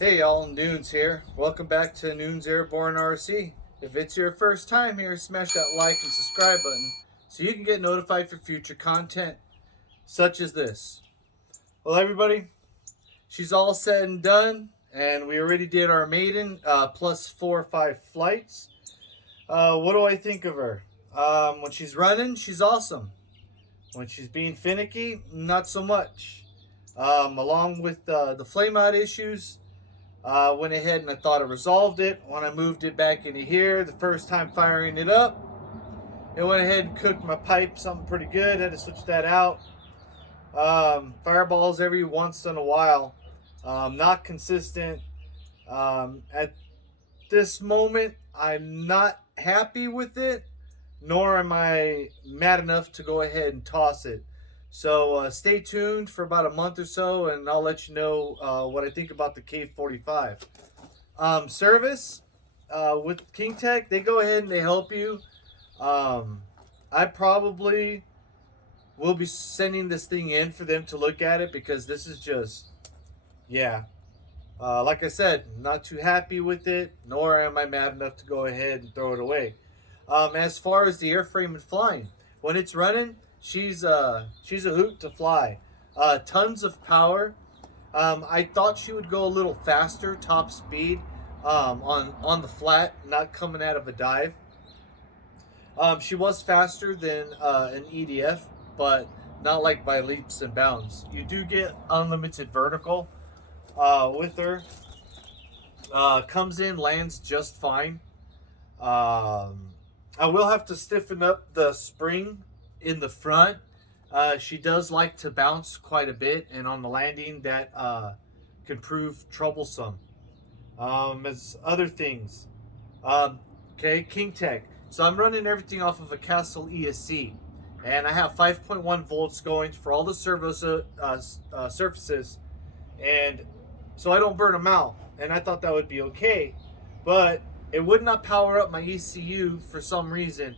Hey y'all, Noons here. Welcome back to Noons Airborne RC. If it's your first time here, smash that like and subscribe button so you can get notified for future content such as this. Well, everybody, she's all said and done, and we already did our maiden plus 4 or 5 flights. What do I think of her? When she's running, she's awesome. When she's being finicky, not so much. Along with the flame out issues, went ahead and I thought I resolved it when I moved it back into here the first time firing it up. It went ahead and cooked my pipe something pretty good. Had to switch that out. Fireballs every once in a while. Not consistent. At this moment, I'm not happy with it, nor am I mad enough to go ahead and toss it. So stay tuned for about a month or so, and I'll let you know what I think about the K45. Service with King Tech, they go ahead and they help you. I probably will be sending this thing in for them to look at it because this is just, yeah. Like I said, not too happy with it, nor am I mad enough to go ahead and throw it away. As far as the airframe and flying, when it's running, she's a hoot to fly. Tons of power. I thought she would go a little faster, top speed, on the flat, not coming out of a dive. She was faster than an EDF, but not like by leaps and bounds. You do get unlimited vertical with her. Comes in, lands just fine. I will have to stiffen up the spring in the front. She does like to bounce quite a bit, and on the landing that can prove troublesome. As other things. Okay, King Tech. So I'm running everything off of a Castle ESC, and I have 5.1 volts going for all the surfaces, and so I don't burn them out. And I thought that would be okay, but it would not power up my ECU for some reason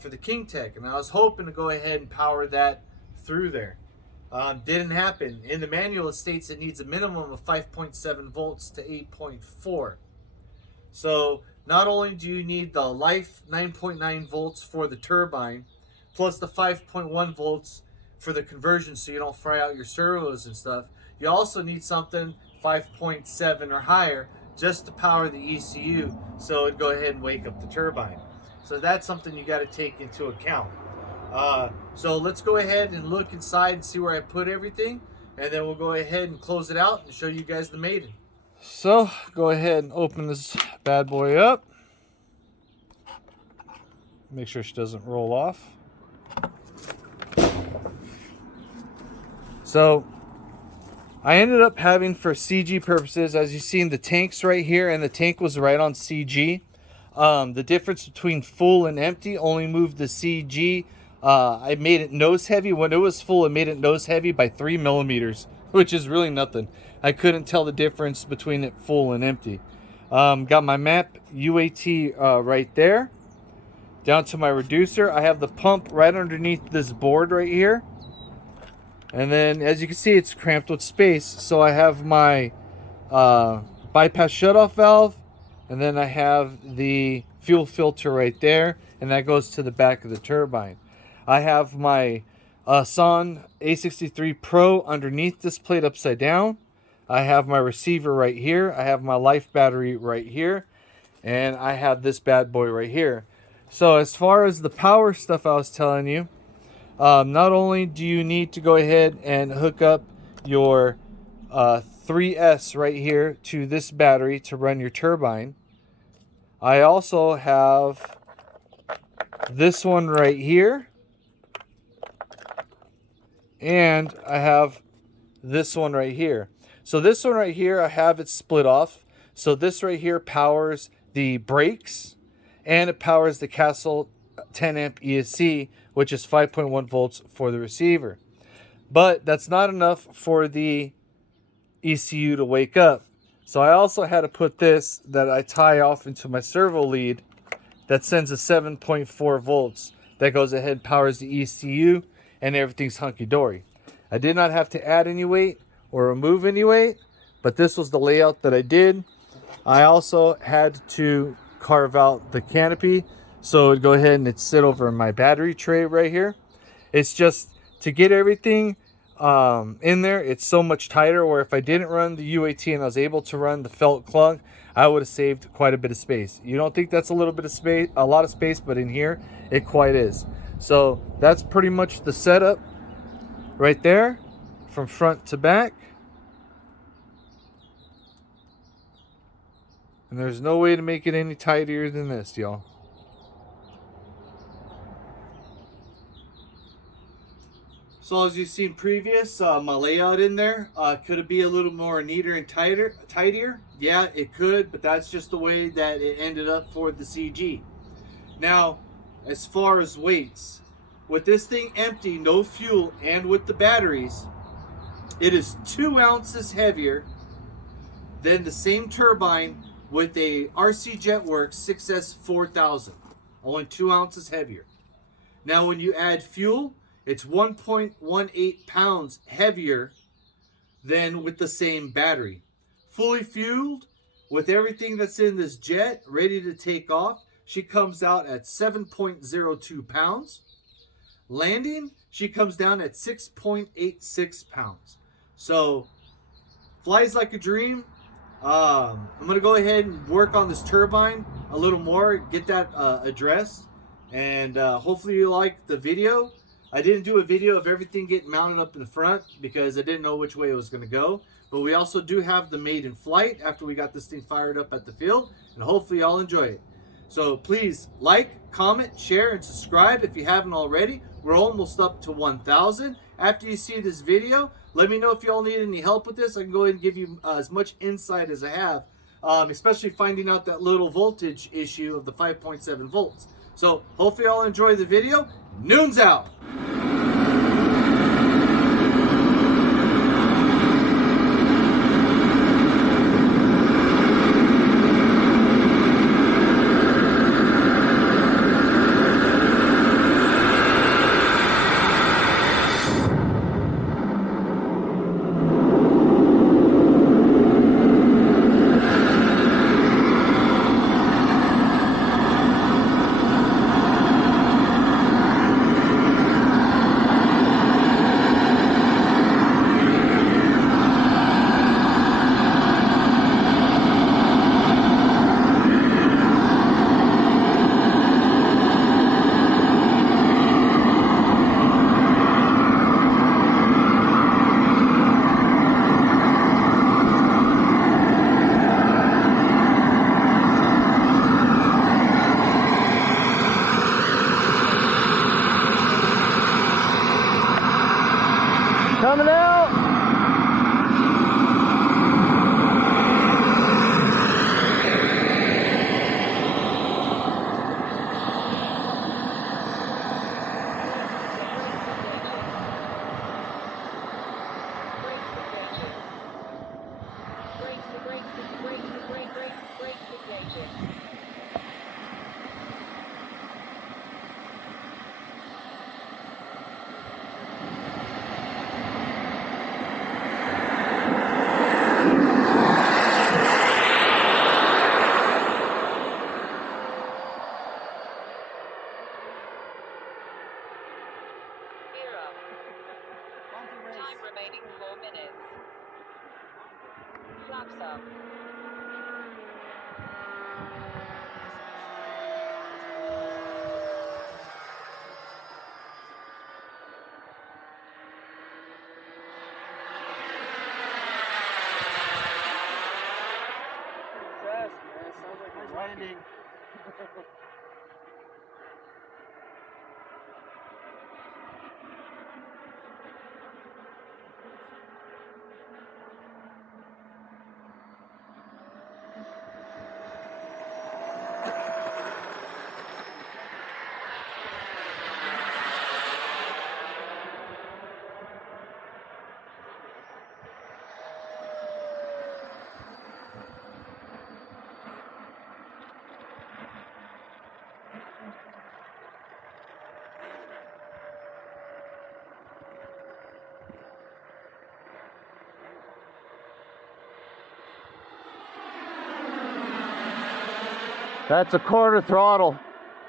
for the King Tech, and I was hoping to go ahead and power that through there. Didn't happen. In the manual, it states it needs a minimum of 5.7 volts to 8.4. So not only do you need the life 9.9 volts for the turbine, plus the 5.1 volts for the conversion so you don't fry out your servos and stuff, you also need something 5.7 or higher just to power the ECU so it'd go ahead and wake up the turbine. So that's something you got to take into account. So let's go ahead and look inside and see where I put everything, and then we'll go ahead and close it out and show you guys the maiden. So go ahead and open this bad boy up. Make sure she doesn't roll off. So I ended up having, for CG purposes, as you've seen, the tanks right here, and the tank was right on CG. The difference between full and empty only moved the CG. I made it nose heavy. When it was full, it made it nose heavy by 3 millimeters, which is really nothing. I couldn't tell the difference between it full and empty. Got my map UAT right there. Down to my reducer. I have the pump right underneath this board right here. And then, as you can see, it's cramped with space. So I have my bypass shutoff valve. And then I have the fuel filter right there. And that goes to the back of the turbine. I have my Son A63 Pro underneath this plate upside down. I have my receiver right here. I have my life battery right here. And I have this bad boy right here. So as far as the power stuff I was telling you, not only do you need to go ahead and hook up your 3S right here to this battery to run your turbine, I also have this one right here, and I have this one right here. So this one right here, I have it split off. So this right here powers the brakes, and it powers the Castle 10 amp ESC, which is 5.1 volts for the receiver. But that's not enough for the ECU to wake up. So I also had to put this that I tie off into my servo lead that sends a 7.4 volts that goes ahead and powers the ECU, and everything's hunky-dory. I did not have to add any weight or remove any weight, but this was the layout that I did. I also had to carve out the canopy, so it'd go ahead and it'd sit over my battery tray right here. It's just to get everything in there, it's so much tighter, or if I didn't run the UAT and I was able to run the felt clog, I would have saved quite a bit of space. You don't think that's a little bit of space, a lot of space, but in here it quite is. So that's pretty much the setup right there from front to back. And there's no way to make it any tighter than this, y'all. So as you've seen previous, my layout in there, could it be a little more neater and tidier? Yeah, it could, but that's just the way that it ended up for the CG. Now, as far as weights, with this thing empty, no fuel, and with the batteries, it is 2 ounces heavier than the same turbine with a RC Jetworks 6S 4000. Only 2 ounces heavier. Now, when you add fuel, it's 1.18 pounds heavier than with the same battery. Fully fueled, with everything that's in this jet, ready to take off, she comes out at 7.02 pounds. Landing, she comes down at 6.86 pounds. So, flies like a dream. I'm going to go ahead and work on this turbine a little more, get that addressed, and hopefully you like the video. I didn't do a video of everything getting mounted up in the front because I didn't know which way it was going to go. But we also do have the maiden flight after we got this thing fired up at the field, and hopefully y'all enjoy it. So please like, comment, share, and subscribe if you haven't already. We're almost up to 1,000. After you see this video, let me know if y'all need any help with this. I can go ahead and give you as much insight as I have, especially finding out that little voltage issue of the 5.7 volts. So hopefully y'all enjoy the video. Noon's out. Coming out. Time remaining 4 minutes. Flaps up. Fast, man. Sounds like we're landing. That's a quarter throttle.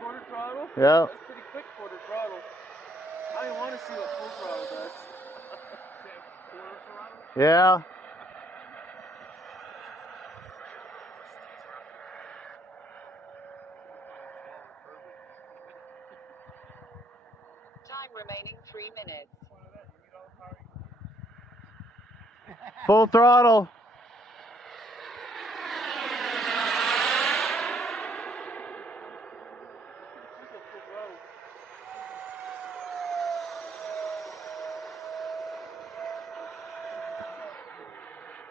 Quarter throttle? Yeah. That's pretty quick quarter throttle. I want to see what full throttle does. Quarter throttle? Yeah. Time remaining 3 minutes. Full throttle.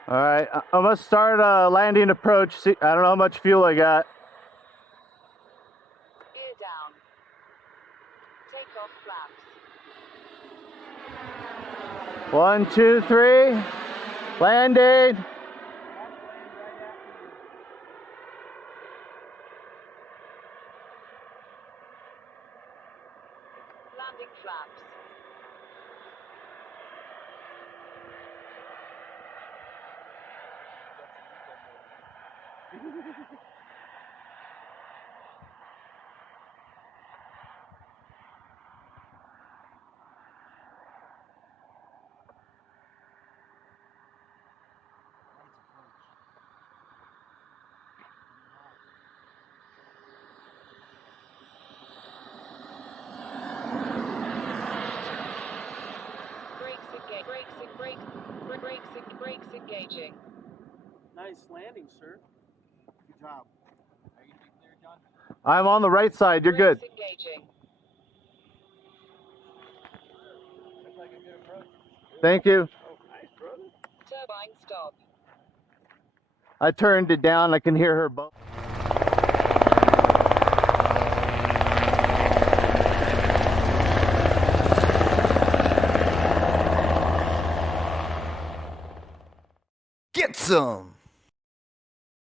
All right, I'm gonna start landing approach. See, I don't know how much fuel I got. Gear down. Take off flaps. 1, 2, 3. Landing. Landing flaps. Brakes engaging. Nice landing, sir. Good job. Are you gonna be clear, John? I'm on the right side. You're good. Brakes engaging. Looks like a good approach. Thank you. Oh, nice, brother. Turbine stop. I turned it down. I can hear her bump. Get some!